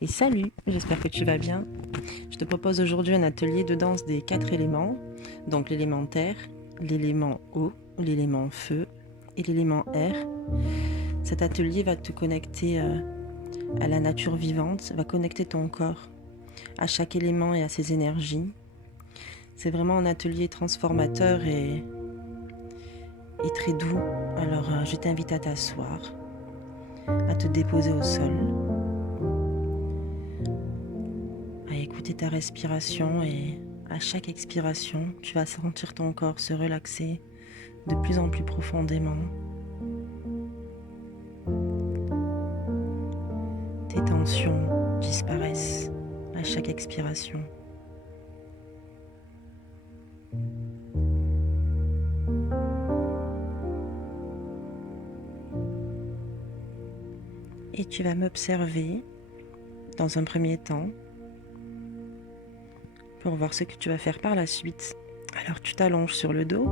Et salut, j'espère que tu vas bien. Je te propose aujourd'hui un atelier de danse des 4 éléments, donc l'élément terre, l'élément eau, l'élément feu et l'élément air. Cet atelier va te connecter à la nature vivante, va connecter ton corps à chaque élément et à ses énergies. C'est vraiment un atelier transformateur et très doux. Alors je t'invite à t'asseoir, à te déposer au sol, à écouter ta respiration et à chaque expiration, tu vas sentir ton corps se relaxer de plus en plus profondément. Tes tensions disparaissent à chaque expiration. Et tu vas m'observer dans un premier temps pour voir ce que tu vas faire par la suite. Alors tu t'allonges sur le dos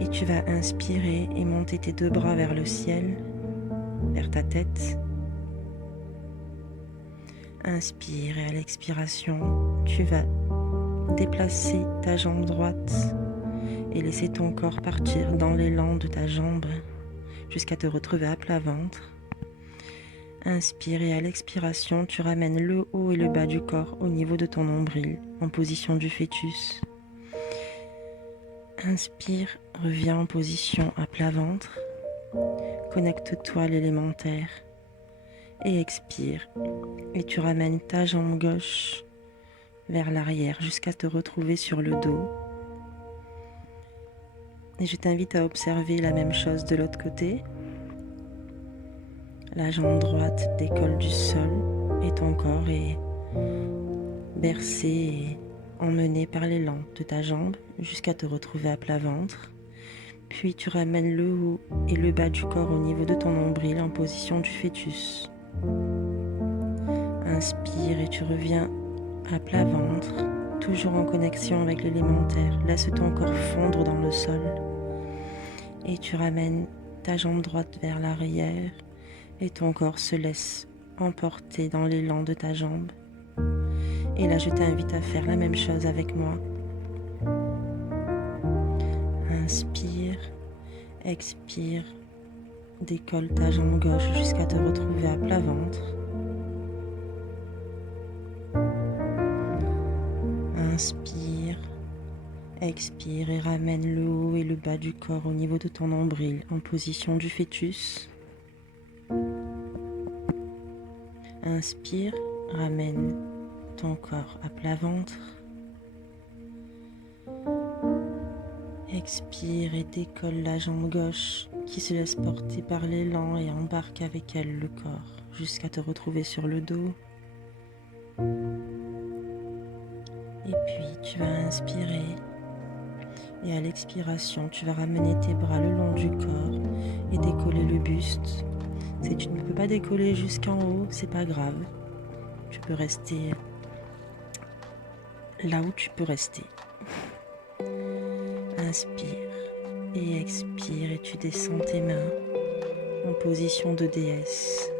et tu vas inspirer et monter tes deux bras vers le ciel, vers ta tête. Inspire et à l'expiration, tu vas déplacer ta jambe droite et laisser ton corps partir dans l'élan de ta jambe jusqu'à te retrouver à plat ventre. Inspire et à l'expiration, tu ramènes le haut et le bas du corps au niveau de ton nombril, en position du fœtus. Inspire, reviens en position à plat ventre. Connecte-toi à l'élémentaire. Et expire. Et tu ramènes ta jambe gauche vers l'arrière jusqu'à te retrouver sur le dos. Et je t'invite à observer la même chose de l'autre côté. La jambe droite décolle du sol et ton corps est bercé et emmené par l'élan de ta jambe jusqu'à te retrouver à plat ventre. Puis tu ramènes le haut et le bas du corps au niveau de ton nombril en position du fœtus. Inspire et tu reviens à plat ventre, toujours en connexion avec l'élémentaire. Laisse ton corps fondre dans le sol et tu ramènes ta jambe droite vers l'arrière et ton corps se laisse emporter dans l'élan de ta jambe. Et là, je t'invite à faire la même chose avec moi. Inspire, expire, décolle ta jambe gauche jusqu'à te retrouver à plat ventre. Inspire, expire et ramène le haut et le bas du corps au niveau de ton nombril en position du fœtus. Inspire, ramène ton corps à plat ventre. Expire et décolle la jambe gauche qui se laisse porter par l'élan et embarque avec elle le corps jusqu'à te retrouver sur le dos. Et puis tu vas inspirer et à l'expiration tu vas ramener tes bras le long du corps et décoller le buste. Si tu ne peux pas décoller jusqu'en haut, c'est pas grave. Tu peux rester là où tu peux rester. Inspire et expire et tu descends tes mains en position de déesse.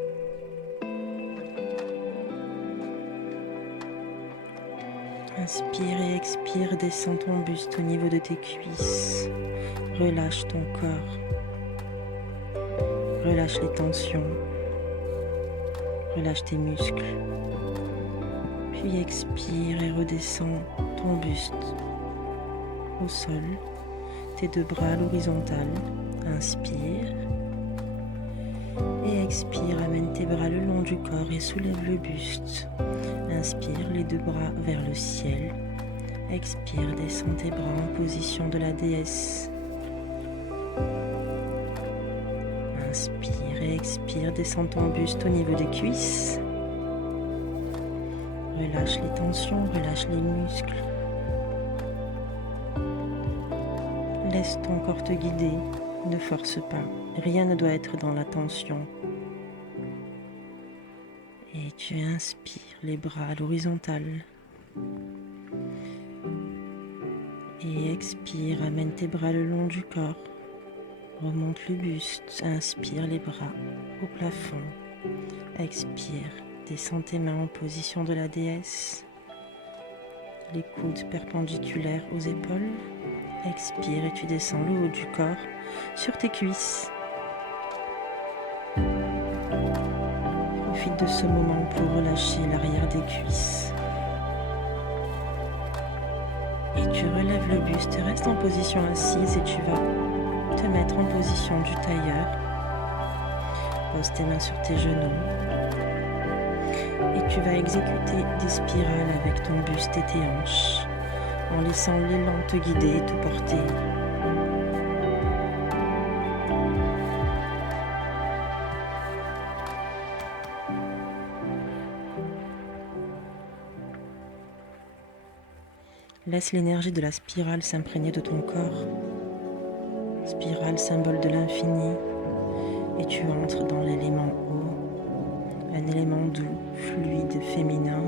Inspire et expire, descends ton buste au niveau de tes cuisses. Relâche ton corps. Relâche les tensions. Relâche tes muscles. Puis expire et redescends ton buste au sol. Tes deux bras à l'horizontale. Inspire. Et expire, amène tes bras le long du corps et soulève le buste. Inspire, les deux bras vers le ciel. Expire, descends tes bras en position de la déesse. Inspire et expire, descends ton buste au niveau des cuisses. Relâche les tensions, relâche les muscles. Laisse ton corps te guider, ne force pas. Rien ne doit être dans la tension. Et tu inspires, les bras à l'horizontale. Et expire, amène tes bras le long du corps. Remonte le buste, inspire les bras au plafond. Expire, descends tes mains en position de la déesse. Les coudes perpendiculaires aux épaules. Expire et tu descends le haut du corps sur tes cuisses. Profite de ce moment pour relâcher l'arrière des cuisses. Et tu relèves le buste, reste en position assise et tu vas te mettre en position du tailleur. Pose tes mains sur tes genoux. Et tu vas exécuter des spirales avec ton buste et tes hanches, en laissant l'élan te guider et te porter. Laisse l'énergie de la spirale s'imprégner de ton corps. Spirale, symbole de l'infini. Et tu entres dans l'élément eau, un élément doux, fluide, féminin.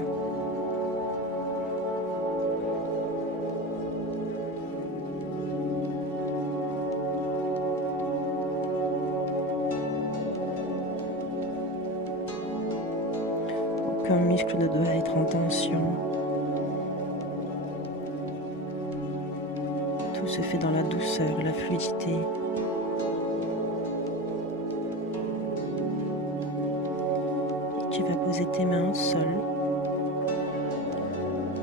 Aucun muscle ne doit être en tension. Tout se fait dans la douceur, la fluidité. Et tu vas poser tes mains au sol,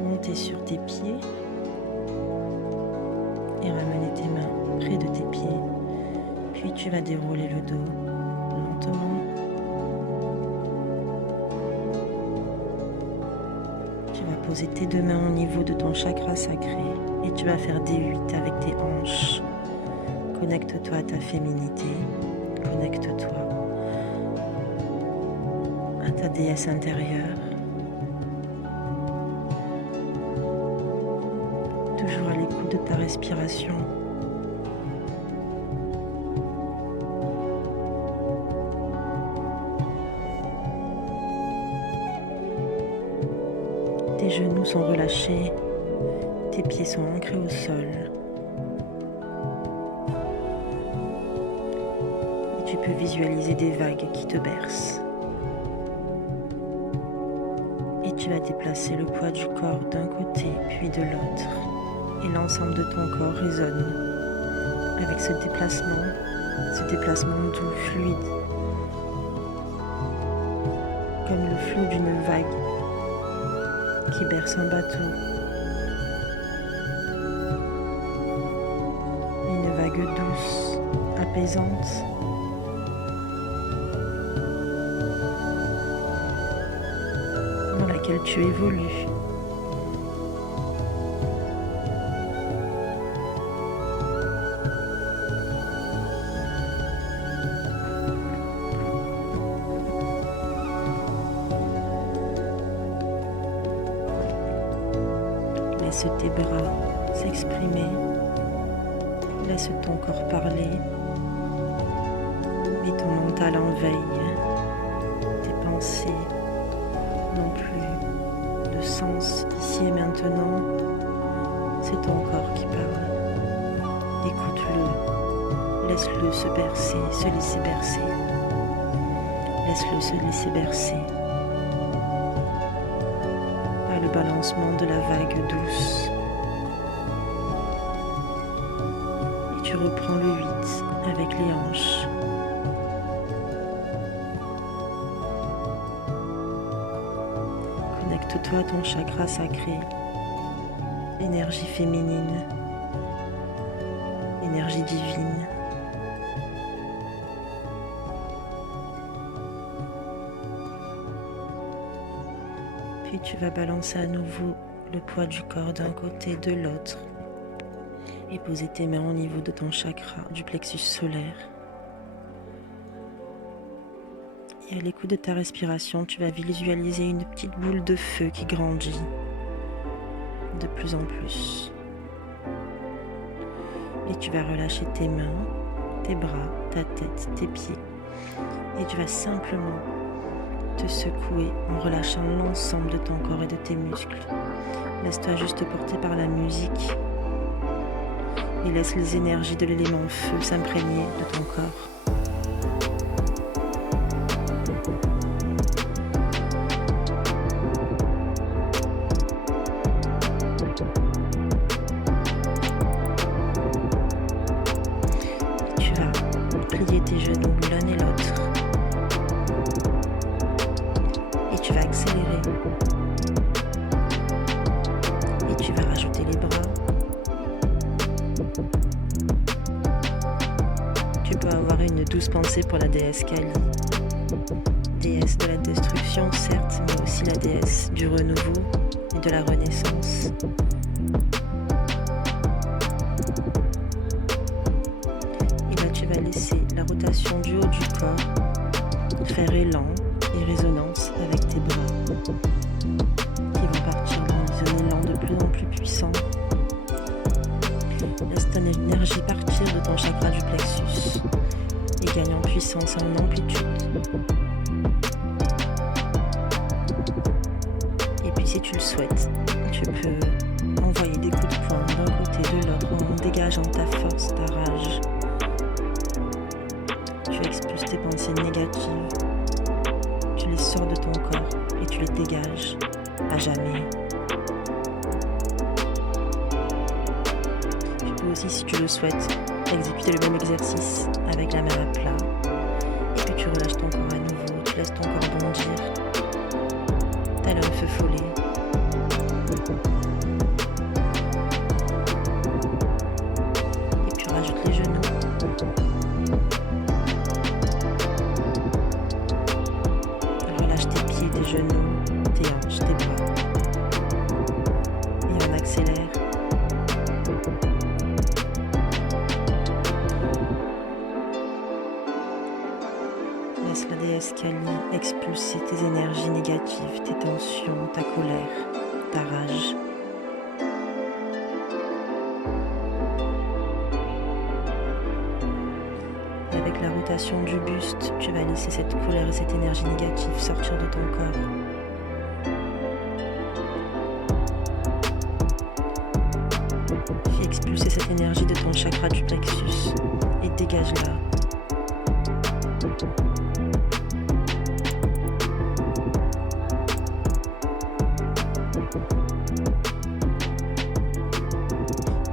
monter sur tes pieds et ramener tes mains près de tes pieds. Puis tu vas dérouler le dos lentement. Tu vas poser tes deux mains au niveau de ton chakra sacré et tu vas faire des 8 avec tes hanches. Connecte-toi à ta féminité, connecte-toi à ta déesse intérieure. Toujours à l'écoute de ta respiration. Tes genoux sont relâchés, tes pieds sont ancrés au sol. Et tu peux visualiser des vagues qui te bercent. Et tu vas déplacer le poids du corps d'un côté puis de l'autre. Et l'ensemble de ton corps résonne avec ce déplacement doux, fluide, comme le flot d'une vague qui berce un bateau. Une vague douce, apaisante. Dans laquelle tu évolues. Laisse tes bras s'exprimer, laisse ton corps parler, mets ton mental en veille, tes pensées n'ont plus de sens ici et maintenant, c'est ton corps qui parle, écoute-le, laisse-le se bercer, se laisser bercer, laisse-le se laisser bercer. Le balancement de la vague douce. Et tu reprends le 8 avec les hanches. Connecte-toi à ton chakra sacré, énergie féminine, énergie divine. Puis tu vas balancer à nouveau le poids du corps d'un côté, de l'autre et poser tes mains au niveau de ton chakra, du plexus solaire. Et à l'écoute de ta respiration, tu vas visualiser une petite boule de feu qui grandit de plus en plus. Et tu vas relâcher tes mains, tes bras, ta tête, tes pieds. Et tu vas simplement te secouer en relâchant l'ensemble de ton corps et de tes muscles. Laisse-toi juste porter par la musique et laisse les énergies de l'élément feu s'imprégner de ton corps. ou l'un et l'autre. Et tu vas accélérer. Et tu vas rajouter les bras. Tu peux avoir une douce pensée pour la déesse Kali. Déesse de la destruction, certes, mais aussi la déesse du renouveau et de la renaissance. Et là, tu vas laisser la rotation du haut du corps faire élan et résonance avec tes bras qui vont partir dans un élan de plus en plus puissant. Laisse ton énergie partir de ton chakra du plexus et gagne en puissance et en amplitude. Et puis si tu le souhaites, tu peux envoyer des coups de poing d'un côté de l'autre en dégageant ta force, ta rage. Tu expulses tes pensées négatives, tu les sors de ton corps et tu les dégages à jamais. Tu peux aussi, si tu le souhaites, exécuter le même exercice avec la main à plat. Et puis tu relâches ton corps à nouveau, tu laisses ton corps bondir, tel un feu follet. Et puis rajoute les genoux. Relâche tes pieds, tes genoux, tes hanches, tes bras. Et on accélère. Laisse la déesse Kali expulser tes énergies négatives, tes tensions, ta colère, ta rage. Et avec la rotation du buste, tu vas laisser cette colère et cette énergie négative sortir de ton corps. Fais expulser cette énergie de ton chakra du plexus et dégage-la.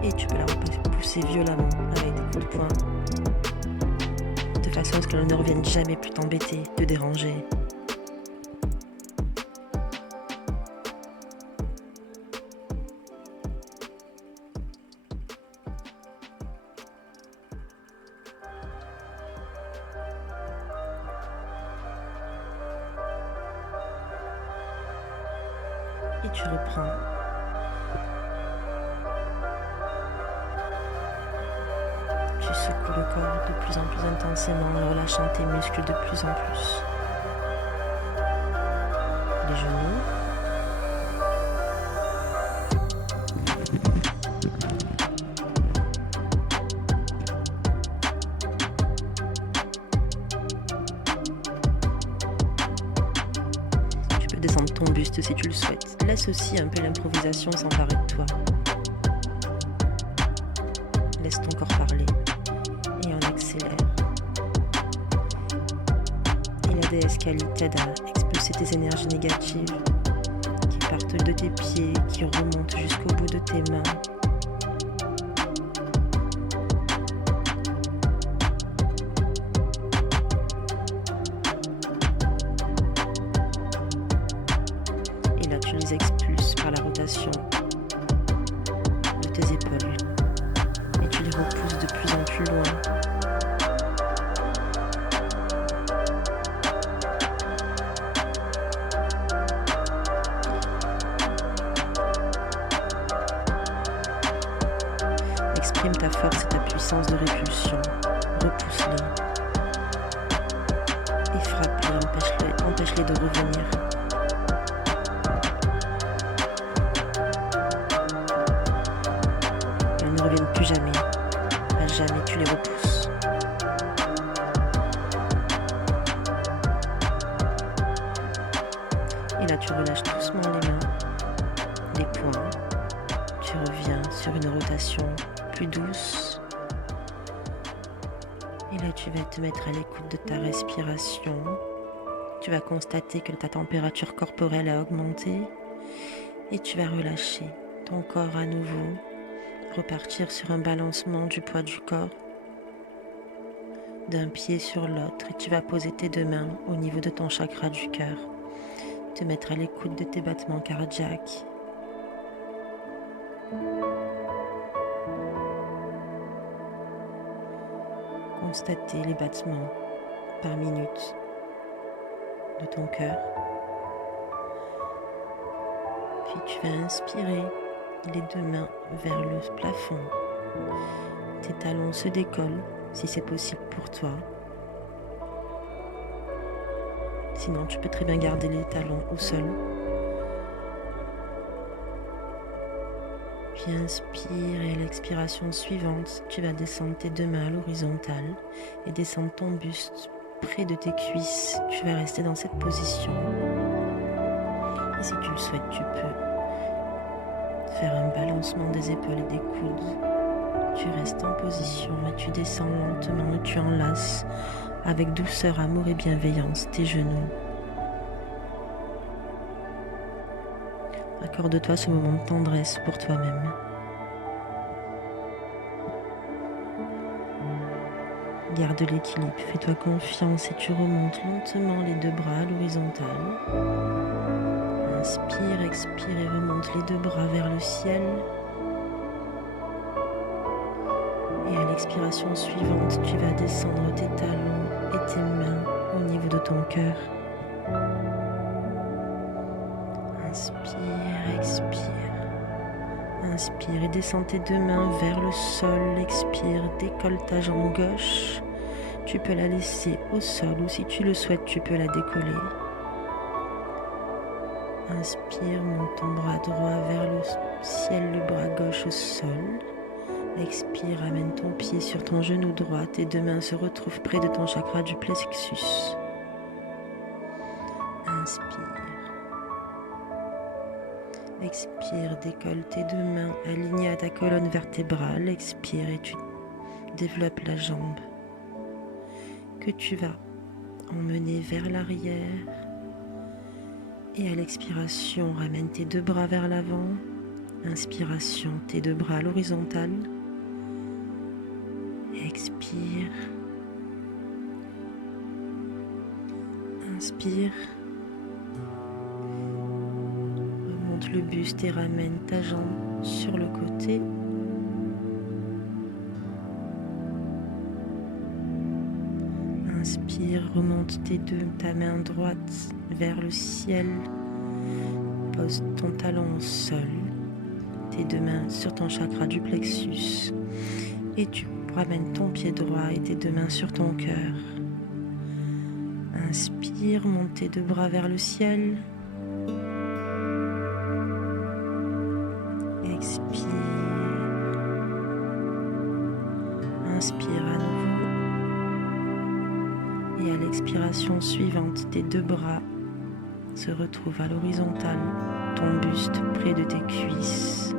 Et tu peux la repousser violemment avec des coups de poing, de façon à ce qu'elle ne revienne jamais plus t'embêter, te déranger. Et tu reprends. Tu secoues le corps de plus en plus intensément en relâchant tes muscles de plus en plus. Les genoux. Tu peux descendre ton buste si tu le souhaites. Laisse aussi un peu l'improvisation s'emparer de toi. Laisse ton corps parler. Et on accélère. Et la déesse Kali t'aide à expulser tes énergies négatives qui partent de tes pieds, qui remontent jusqu'au bout de tes mains. Et là, tu les expulses par la rotation de tes épaules. Et tu les repousses de plus en plus loin. Exprime ta force et ta puissance de répulsion. Repousse-les. Et frappe-les, empêche-les de revenir. Elles ne reviennent plus jamais. À jamais tu les repousses. Et là tu relâches doucement les mains, les poings. Tu reviens sur une rotation plus douce. Et là tu vas te mettre à l'écoute de ta respiration. Tu vas constater que ta température corporelle a augmenté. Et tu vas relâcher ton corps à nouveau. Repartir sur un balancement du poids du corps. d'un pied sur l'autre et tu vas poser tes deux mains au niveau de ton chakra du cœur. Te mettre à l'écoute de tes battements cardiaques. Constater les battements par minute de ton cœur. Puis tu vas inspirer les deux mains vers le plafond. Tes talons se décollent si c'est possible pour toi. Sinon, tu peux très bien garder les talons au sol. Puis inspire et à l'expiration suivante, tu vas descendre tes deux mains à l'horizontale et descendre ton buste près de tes cuisses. Tu vas rester dans cette position. Et si tu le souhaites, tu peux faire un balancement des épaules et des coudes. Tu restes en position et tu descends lentement et tu enlaces avec douceur, amour et bienveillance tes genoux. Accorde-toi ce moment de tendresse pour toi-même. Garde l'équilibre, fais-toi confiance et tu remontes lentement les deux bras à l'horizontale. Inspire, expire et remonte les deux bras vers le ciel. Et à l'expiration suivante, tu vas descendre tes talons et tes mains au niveau de ton cœur. Inspire, expire. Inspire et descends tes deux mains vers le sol. Expire, décolle ta jambe gauche. Tu peux la laisser au sol ou si tu le souhaites, tu peux la décoller. Inspire, monte ton bras droit vers le ciel, le bras gauche au sol. Expire, amène ton pied sur ton genou droit. Tes deux mains se retrouvent près de ton chakra du plexus. Inspire. Expire, décolle tes deux mains alignées à ta colonne vertébrale. Expire et tu développes la jambe que tu vas emmener vers l'arrière. Et à l'expiration, ramène tes deux bras vers l'avant. Inspiration, tes deux bras à l'horizontale. Expire. Inspire. Remonte le buste et ramène ta jambe sur le côté. Inspire, remonte ta main droite vers le ciel. Pose ton talon au sol. Tes deux mains sur ton chakra du plexus. Et tu ramènes ton pied droit et tes deux mains sur ton cœur. Inspire, monte tes deux bras vers le ciel. Expire. Inspire à nouveau. Et à l'expiration suivante, tes deux bras se retrouvent à l'horizontale, ton buste près de tes cuisses.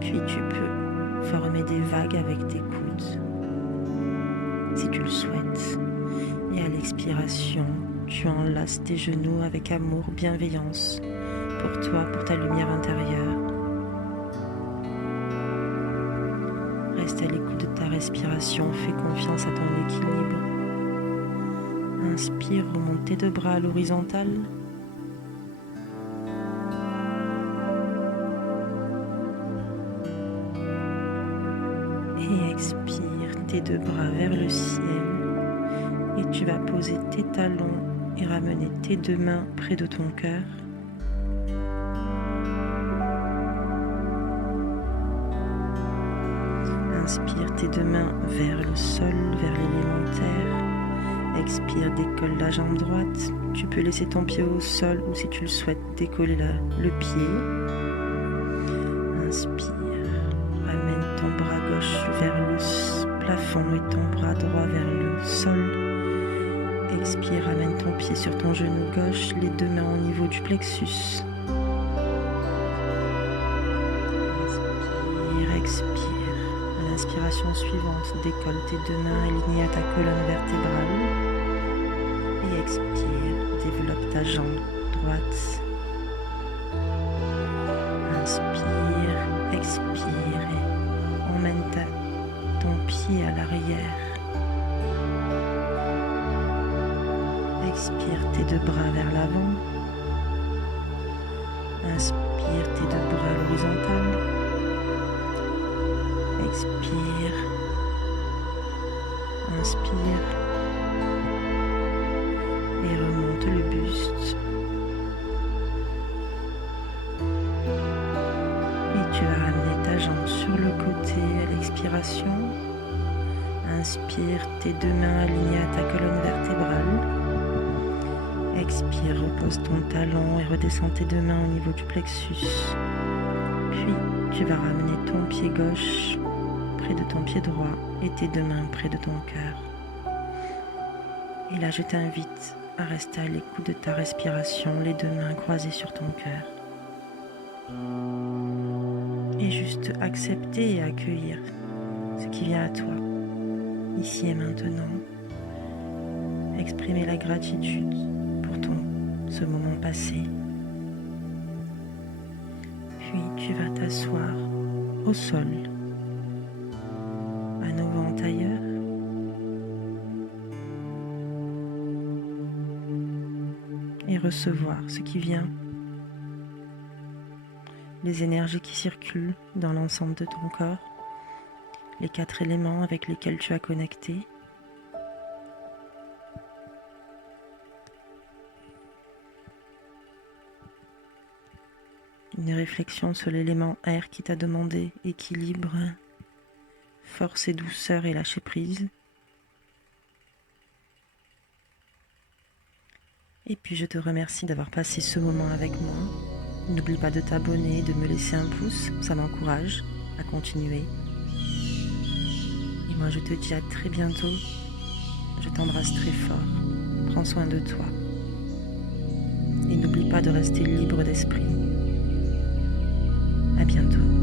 Puis tu peux former des vagues avec tes coudes, si tu le souhaites. Et à l'expiration, tu enlaces tes genoux avec amour, bienveillance, pour toi, pour ta lumière intérieure. Reste à l'écoute de ta respiration, fais confiance à ton équilibre. Inspire, remonte tes deux bras à l'horizontale. Et expire tes deux bras vers le ciel. Et tu vas poser tes talons et ramener tes deux mains près de ton cœur. Inspire tes deux mains vers le sol, vers l'élémentaire. Expire, décolle la jambe droite. Tu peux laisser ton pied au sol ou si tu le souhaites, décoller le pied. Inspire, ramène ton bras gauche vers le plafond et ton bras droit vers le sol. Expire, ramène ton pied sur ton genou gauche, les deux mains au niveau du plexus. Inspire, expire. À l'inspiration suivante, décolle tes deux mains alignées à ta colonne vertébrale. Et expire, développe ta jambe droite. Inspire, expire et emmène ton pied à l'arrière. Expire tes deux bras vers l'avant. Inspire tes deux bras à l'horizontale. Expire. Inspire. Et remonte le buste. Et tu vas ramener ta jambe sur le côté à l'expiration. Inspire tes deux mains alignées à ta colonne vertébrale. Expire, repose ton talon et redescends tes deux mains au niveau du plexus. Puis tu vas ramener ton pied gauche près de ton pied droit et tes deux mains près de ton cœur. Et là, je t'invite à rester à l'écoute de ta respiration, les deux mains croisées sur ton cœur. Et juste accepter et accueillir ce qui vient à toi, ici et maintenant. Exprimer la gratitude pour ce moment passé. Puis tu vas t'asseoir au sol, à nouveau en tailleur. Et recevoir ce qui vient, les énergies qui circulent dans l'ensemble de ton corps, les 4 éléments avec lesquels tu as connecté. Une réflexion sur l'élément air qui t'a demandé équilibre, force et douceur et lâcher prise. Et puis je te remercie d'avoir passé ce moment avec moi. N'oublie pas de t'abonner, de me laisser un pouce, ça m'encourage à continuer. Et moi je te dis à très bientôt. Je t'embrasse très fort. Prends soin de toi. Et n'oublie pas de rester libre d'esprit. À bientôt.